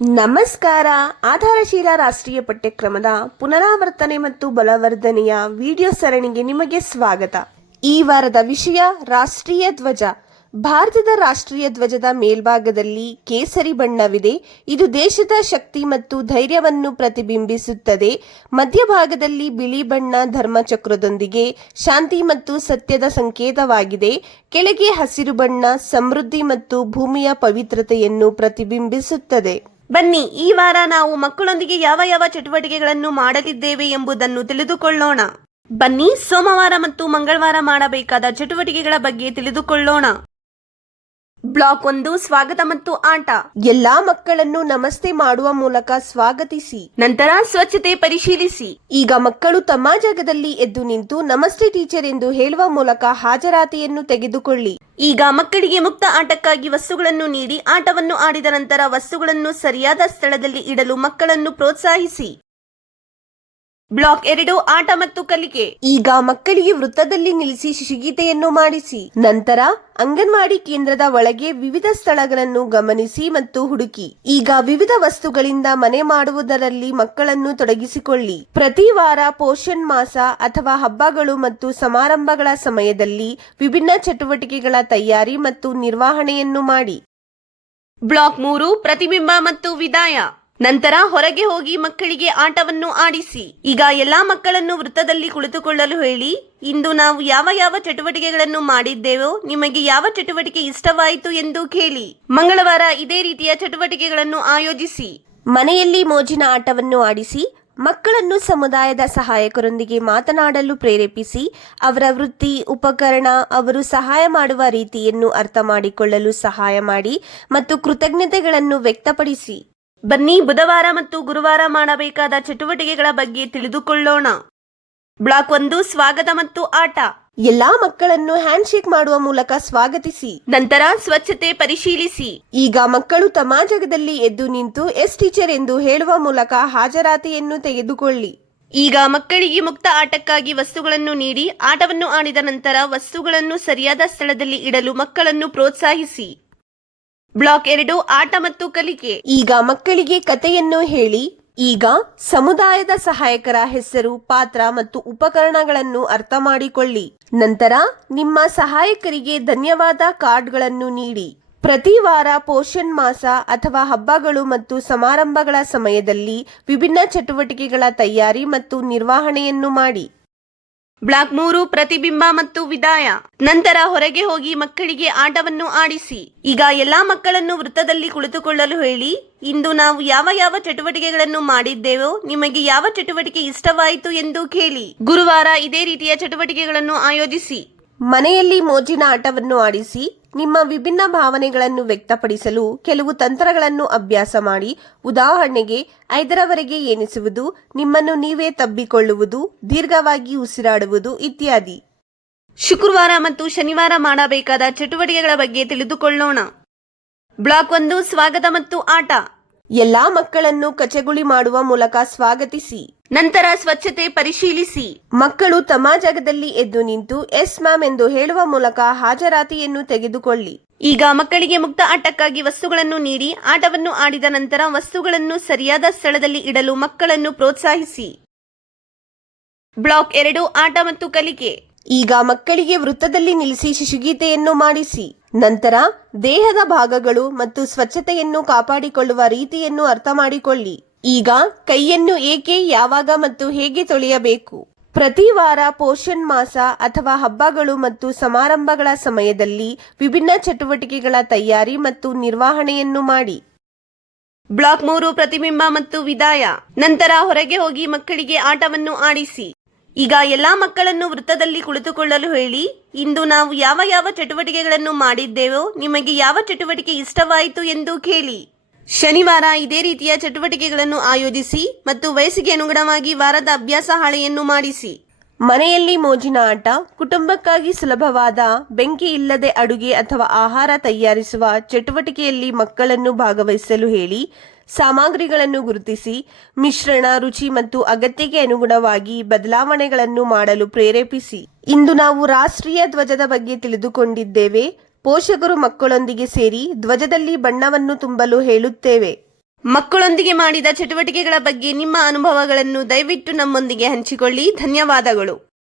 ನಮಸ್ಕಾರ. ಆಧಾರಶೀಲ ರಾಷ್ಟ್ರೀಯ ಪಠ್ಯಕ್ರಮದ ಪುನರಾವರ್ತನೆ ಮತ್ತು ಬಲವರ್ಧನೆಯ ವಿಡಿಯೋ ಸರಣಿಗೆ ನಿಮಗೆ ಸ್ವಾಗತ. ಈ ವಾರದ ವಿಷಯ ರಾಷ್ಟ್ರೀಯ ಧ್ವಜ. ಭಾರತದ ರಾಷ್ಟ್ರೀಯ ಧ್ವಜದ ಮೇಲ್ಭಾಗದಲ್ಲಿ ಕೇಸರಿ ಬಣ್ಣವಿದೆ. ಇದು ದೇಶದ ಶಕ್ತಿ ಮತ್ತು ಧೈರ್ಯವನ್ನು ಪ್ರತಿಬಿಂಬಿಸುತ್ತದೆ. ಮಧ್ಯಭಾಗದಲ್ಲಿ ಬಿಳಿ ಬಣ್ಣ ಧರ್ಮಚಕ್ರದೊಂದಿಗೆ ಶಾಂತಿ ಮತ್ತು ಸತ್ಯದ ಸಂಕೇತವಾಗಿದೆ. ಕೆಳಗೆ ಹಸಿರು ಬಣ್ಣ ಸಮೃದ್ಧಿ ಮತ್ತು ಭೂಮಿಯ ಪವಿತ್ರತೆಯನ್ನು ಪ್ರತಿಬಿಂಬಿಸುತ್ತದೆ. ಬನ್ನಿ, ಈ ವಾರ ನಾವು ಮಕ್ಕಳೊಂದಿಗೆ ಯಾವ ಯಾವ ಚಟುವಟಿಕೆಗಳನ್ನು ಮಾಡಲಿದ್ದೇವೆ ಎಂಬುದನ್ನು ತಿಳಿದುಕೊಳ್ಳೋಣ. ಬನ್ನಿ, ಸೋಮವಾರ ಮತ್ತು ಮಂಗಳವಾರ ಮಾಡಬೇಕಾದ ಚಟುವಟಿಕೆಗಳ ಬಗ್ಗೆ ತಿಳಿದುಕೊಳ್ಳೋಣ. ಬ್ಲಾಕ್ ಒಂದು ಸ್ವಾಗತ ಮತ್ತು ಆಟ. ಎಲ್ಲಾ ಮಕ್ಕಳನ್ನು ನಮಸ್ತೆ ಮಾಡುವ ಮೂಲಕ ಸ್ವಾಗತಿಸಿ. ನಂತರ ಸ್ವಚ್ಛತೆ ಪರಿಶೀಲಿಸಿ. ಈಗ ಮಕ್ಕಳು ತಮ್ಮ ಜಾಗದಲ್ಲಿ ಎದ್ದು ನಿಂತು ನಮಸ್ತೆ ಟೀಚರ್ ಎಂದು ಹೇಳುವ ಮೂಲಕ ಹಾಜರಾತಿಯನ್ನು ತೆಗೆದುಕೊಳ್ಳಿ. ಈಗ ಮಕ್ಕಳಿಗೆ ಮುಕ್ತ ಆಟಕ್ಕಾಗಿ ವಸ್ತುಗಳನ್ನು ನೀಡಿ ಆಟವನ್ನು ಆಡಿದ ನಂತರ ವಸ್ತುಗಳನ್ನು ಸರಿಯಾದ ಸ್ಥಳದಲ್ಲಿ ಇಡಲು ಮಕ್ಕಳನ್ನು ಪ್ರೋತ್ಸಾಹಿಸಿ. ಬ್ಲಾಕ್ ಎರಡು ಆಟ ಮತ್ತು ಕಲಿಕೆ. ಈಗ ಮಕ್ಕಳಿಗೆ ವೃತ್ತದಲ್ಲಿ ನಿಲ್ಲಿಸಿ ಶಿಶುಗೀತೆಯನ್ನು ಮಾಡಿಸಿ. ನಂತರ ಅಂಗನವಾಡಿ ಕೇಂದ್ರದ ಒಳಗೆ ವಿವಿಧ ಸ್ಥಳಗಳನ್ನು ಗಮನಿಸಿ ಮತ್ತು ಹುಡುಕಿ. ಈಗ ವಿವಿಧ ವಸ್ತುಗಳಿಂದ ಮನೆ ಮಾಡುವುದರಲ್ಲಿ ಮಕ್ಕಳನ್ನು ತೊಡಗಿಸಿಕೊಳ್ಳಿ. ಪ್ರತಿ ವಾರ ಪೋಷಣ್ ಮಾಸ ಅಥವಾ ಹಬ್ಬಗಳು ಮತ್ತು ಸಮಾರಂಭಗಳ ಸಮಯದಲ್ಲಿ ವಿಭಿನ್ನ ಚಟುವಟಿಕೆಗಳ ತಯಾರಿ ಮತ್ತು ನಿರ್ವಹಣೆಯನ್ನು ಮಾಡಿ. ಬ್ಲಾಕ್ ಮೂರು ಪ್ರತಿಬಿಂಬ ಮತ್ತು ವಿದಾಯ. ನಂತರ ಹೊರಗೆ ಹೋಗಿ ಮಕ್ಕಳಿಗೆ ಆಟವನ್ನು ಆಡಿಸಿ. ಈಗ ಎಲ್ಲಾ ಮಕ್ಕಳನ್ನು ವೃತ್ತದಲ್ಲಿ ಕುಳಿತುಕೊಳ್ಳಲು ಹೇಳಿ, ಇಂದು ನಾವು ಯಾವ ಯಾವ ಚಟುವಟಿಕೆಗಳನ್ನು ಮಾಡಿದ್ದೇವೋ, ನಿಮಗೆ ಯಾವ ಚಟುವಟಿಕೆ ಇಷ್ಟವಾಯಿತು ಎಂದು ಕೇಳಿ. ಮಂಗಳವಾರ ಇದೇ ರೀತಿಯ ಚಟುವಟಿಕೆಗಳನ್ನು ಆಯೋಜಿಸಿ. ಮನೆಯಲ್ಲಿ ಮೋಜಿನ ಆಟವನ್ನು ಆಡಿಸಿ, ಮಕ್ಕಳನ್ನು ಸಮುದಾಯದ ಸಹಾಯಕರೊಂದಿಗೆ ಮಾತನಾಡಲು ಪ್ರೇರೇಪಿಸಿ, ಅವರ ವೃತ್ತಿ, ಉಪಕರಣ, ಅವರು ಸಹಾಯ ಮಾಡುವ ರೀತಿಯನ್ನು ಅರ್ಥ ಮಾಡಿಕೊಳ್ಳಲು ಸಹಾಯ ಮಾಡಿ ಮತ್ತು ಕೃತಜ್ಞತೆಗಳನ್ನು ವ್ಯಕ್ತಪಡಿಸಿ. ಬನ್ನಿ ಬುಧವಾರ ಮತ್ತು ಗುರುವಾರ ಮಾಡಬೇಕಾದ ಚಟುವಟಿಕೆಗಳ ಬಗ್ಗೆ ತಿಳಿದುಕೊಳ್ಳೋಣ. ಬ್ಲಾಕ್ ಒಂದು ಸ್ವಾಗತ ಮತ್ತು ಆಟ. ಎಲ್ಲಾ ಮಕ್ಕಳನ್ನು ಹ್ಯಾಂಡ್ ಶೇಕ್ ಮಾಡುವ ಮೂಲಕ ಸ್ವಾಗತಿಸಿ. ನಂತರ ಸ್ವಚ್ಛತೆ ಪರಿಶೀಲಿಸಿ. ಈಗ ಮಕ್ಕಳು ತಮ್ಮ ಜಾಗದಲ್ಲಿ ಎದ್ದು ನಿಂತು ಎಸ್ ಟೀಚರ್ ಎಂದು ಹೇಳುವ ಮೂಲಕ ಹಾಜರಾತಿಯನ್ನು ತೆಗೆದುಕೊಳ್ಳಿ. ಈಗ ಮಕ್ಕಳಿಗೆ ಮುಕ್ತ ಆಟಕ್ಕಾಗಿ ವಸ್ತುಗಳನ್ನು ನೀಡಿ ಆಟವನ್ನು ಆಡಿದ ನಂತರ ವಸ್ತುಗಳನ್ನು ಸರಿಯಾದ ಸ್ಥಳದಲ್ಲಿ ಇಡಲು ಮಕ್ಕಳನ್ನು ಪ್ರೋತ್ಸಾಹಿಸಿ. ಬ್ಲಾಕ್ ಎರಡು ಆಟ ಮತ್ತು ಕಲಿಕೆ. ಈಗ ಮಕ್ಕಳಿಗೆ ಕಥೆಯನ್ನು ಹೇಳಿ. ಈಗ ಸಮುದಾಯದ ಸಹಾಯಕರ ಹೆಸರು, ಪಾತ್ರ ಮತ್ತು ಉಪಕರಣಗಳನ್ನು ಅರ್ಥ ಮಾಡಿಕೊಳ್ಳಿ. ನಂತರ ನಿಮ್ಮ ಸಹಾಯಕರಿಗೆ ಧನ್ಯವಾದ ಕಾರ್ಡ್ಗಳನ್ನು ನೀಡಿ. ಪ್ರತಿ ವಾರ ಪೋಷಣ್ ಮಾಸ ಅಥವಾ ಹಬ್ಬಗಳು ಮತ್ತು ಸಮಾರಂಭಗಳ ಸಮಯದಲ್ಲಿ ವಿಭಿನ್ನ ಚಟುವಟಿಕೆಗಳ ತಯಾರಿ ಮತ್ತು ನಿರ್ವಹಣೆಯನ್ನು ಮಾಡಿ. ಬ್ಲಾಕ್ ಮೂರು ಪ್ರತಿಬಿಂಬ ಮತ್ತು ವಿದಾಯ. ನಂತರ ಹೊರಗೆ ಹೋಗಿ ಮಕ್ಕಳಿಗೆ ಆಟವನ್ನು ಆಡಿಸಿ. ಈಗ ಎಲ್ಲಾ ಮಕ್ಕಳನ್ನು ವೃತ್ತದಲ್ಲಿ ಕುಳಿತುಕೊಳ್ಳಲು ಹೇಳಿ, ಇಂದು ನಾವು ಯಾವ ಯಾವ ಚಟುವಟಿಕೆಗಳನ್ನು ಮಾಡಿದ್ದೇವೋ, ನಿಮಗೆ ಯಾವ ಚಟುವಟಿಕೆ ಇಷ್ಟವಾಯಿತು ಎಂದು ಕೇಳಿ. ಗುರುವಾರ ಇದೇ ರೀತಿಯ ಚಟುವಟಿಕೆಗಳನ್ನು ಆಯೋಜಿಸಿ. ಮನೆಯಲ್ಲಿ ಮೋಜಿನ ಆಟವನ್ನು ಆಡಿಸಿ ನಿಮ್ಮ ವಿಭಿನ್ನ ಭಾವನೆಗಳನ್ನು ವ್ಯಕ್ತಪಡಿಸಲು ಕೆಲವು ತಂತ್ರಗಳನ್ನು ಅಭ್ಯಾಸ ಮಾಡಿ, ಉದಾಹರಣೆಗೆ, ಐದರವರೆಗೆ ಎನಿಸುವುದು, ನಿಮ್ಮನ್ನು ನೀವೇ ತಬ್ಬಿಕೊಳ್ಳುವುದು, ದೀರ್ಘವಾಗಿ ಉಸಿರಾಡುವುದು ಇತ್ಯಾದಿ. ಶುಕ್ರವಾರ ಮತ್ತು ಶನಿವಾರ ಮಾಡಬೇಕಾದ ಚಟುವಟಿಕೆಗಳ ಬಗ್ಗೆ ತಿಳಿದುಕೊಳ್ಳೋಣ. ಬ್ಲಾಕ್ ಒಂದು, ಸ್ವಾಗತ ಮತ್ತು ಆಟ. ಎಲ್ಲಾ ಮಕ್ಕಳನ್ನು ಕಚಗುಳಿ ಮಾಡುವ ಮೂಲಕ ಸ್ವಾಗತಿಸಿ. ನಂತರ ಸ್ವಚ್ಛತೆ ಪರಿಶೀಲಿಸಿ. ಮಕ್ಕಳು ತಮ್ಮ ಜಾಗದಲ್ಲಿ ಎದ್ದು ನಿಂತು ಎಸ್ ಮ್ಯಾಮ್ ಎಂದು ಹೇಳುವ ಮೂಲಕ ಹಾಜರಾತಿಯನ್ನು ತೆಗೆದುಕೊಳ್ಳಿ. ಈಗ ಮಕ್ಕಳಿಗೆ ಮುಕ್ತ ಆಟಕ್ಕಾಗಿ ವಸ್ತುಗಳನ್ನು ನೀಡಿ ಆಟವನ್ನು ಆಡಿದ ನಂತರ ವಸ್ತುಗಳನ್ನು ಸರಿಯಾದ ಸ್ಥಳದಲ್ಲಿ ಇಡಲು ಮಕ್ಕಳನ್ನು ಪ್ರೋತ್ಸಾಹಿಸಿ. ಬ್ಲಾಕ್ ಎರಡು ಆಟ ಮತ್ತು ಕಲಿಕೆ. ಈಗ ಮಕ್ಕಳಿಗೆ ವೃತ್ತದಲ್ಲಿ ನಿಲ್ಲಿಸಿ ಶಿಶುಗೀತೆಯನ್ನು ಮಾಡಿಸಿ. ನಂತರ ದೇಹದ ಭಾಗಗಳು ಮತ್ತು ಸ್ವಚ್ಛತೆಯನ್ನು ಕಾಪಾಡಿಕೊಳ್ಳುವ ರೀತಿಯನ್ನು ಅರ್ಥ ಮಾಡಿಕೊಳ್ಳಿ ಈಗ ಕೈಯನ್ನು ಏಕೆ ಯಾವಾಗ ಮತ್ತು ಹೇಗೆ ತೊಳೆಯಬೇಕು? ಪ್ರತಿ ವಾರ ಪೋಷಣ್ ಮಾಸ ಅಥವಾ ಹಬ್ಬಗಳು ಮತ್ತು ಸಮಾರಂಭಗಳ ಸಮಯದಲ್ಲಿ ವಿಭಿನ್ನ ಚಟುವಟಿಕೆಗಳ ತಯಾರಿ ಮತ್ತು ನಿರ್ವಹಣೆಯನ್ನು ಮಾಡಿ. ಬ್ಲಾಕ್ ಮೂರು ಪ್ರತಿಬಿಂಬ ಮತ್ತು ವಿದಾಯ. ನಂತರ ಹೊರಗೆ ಹೋಗಿ ಮಕ್ಕಳಿಗೆ ಆಟವನ್ನು ಆಡಿಸಿ. ಈಗ ಎಲ್ಲಾ ಮಕ್ಕಳನ್ನು ವೃತ್ತದಲ್ಲಿ ಕುಳಿತುಕೊಳ್ಳಲು ಹೇಳಿ, ಇಂದು ನಾವು ಯಾವ ಯಾವ ಚಟುವಟಿಕೆಗಳನ್ನು ಮಾಡಿದ್ದೇವೋ ನಿಮಗೆ ಯಾವ ಚಟುವಟಿಕೆ ಇಷ್ಟವಾಯಿತು ಎಂದು ಕೇಳಿ. ಶನಿವಾರ ಇದೇ ರೀತಿಯ ಚಟುವಟಿಕೆಗಳನ್ನು ಆಯೋಜಿಸಿ ಮತ್ತು ವಯಸ್ಸಿಗೆ ಅನುಗುಣವಾಗಿ ವಾರದ ಅಭ್ಯಾಸ ಹಾಳೆಯನ್ನು ಮಾಡಿಸಿ. ಮನೆಯಲ್ಲಿ ಮೋಜಿನ ಆಟ, ಕುಟುಂಬಕ್ಕಾಗಿ ಸುಲಭವಾದ ಬೆಂಕಿ ಇಲ್ಲದೆ ಅಡುಗೆ ಅಥವಾ ಆಹಾರ ತಯಾರಿಸುವ ಚಟುವಟಿಕೆಯಲ್ಲಿ ಮಕ್ಕಳನ್ನು ಭಾಗವಹಿಸಲು ಹೇಳಿ ಸಾಮಗ್ರಿಗಳನ್ನು ಗುರುತಿಸಿ ಮಿಶ್ರಣ, ರುಚಿ ಮತ್ತು ಅಗತ್ಯಕ್ಕೆ ಅನುಗುಣವಾಗಿ ಬದಲಾವಣೆಗಳನ್ನು ಮಾಡಲು ಪ್ರೇರೇಪಿಸಿ. ಇಂದು ನಾವು ರಾಷ್ಟ್ರೀಯ ಧ್ವಜದ ಬಗ್ಗೆ ತಿಳಿದುಕೊಂಡಿದ್ದೇವೆ. ಪೋಷಕರು ಮಕ್ಕಳೊಂದಿಗೆ ಸೇರಿ ಧ್ವಜದಲ್ಲಿ ಬಣ್ಣವನ್ನು ತುಂಬಲು ಹೇಳುತ್ತೇವೆ. ಮಕ್ಕಳೊಂದಿಗೆ ಮಾಡಿದ ಚಟುವಟಿಕೆಗಳ ಬಗ್ಗೆ ನಿಮ್ಮ ಅನುಭವಗಳನ್ನು ದಯವಿಟ್ಟು ನಮ್ಮೊಂದಿಗೆ ಹಂಚಿಕೊಳ್ಳಿ. ಧನ್ಯವಾದಗಳು.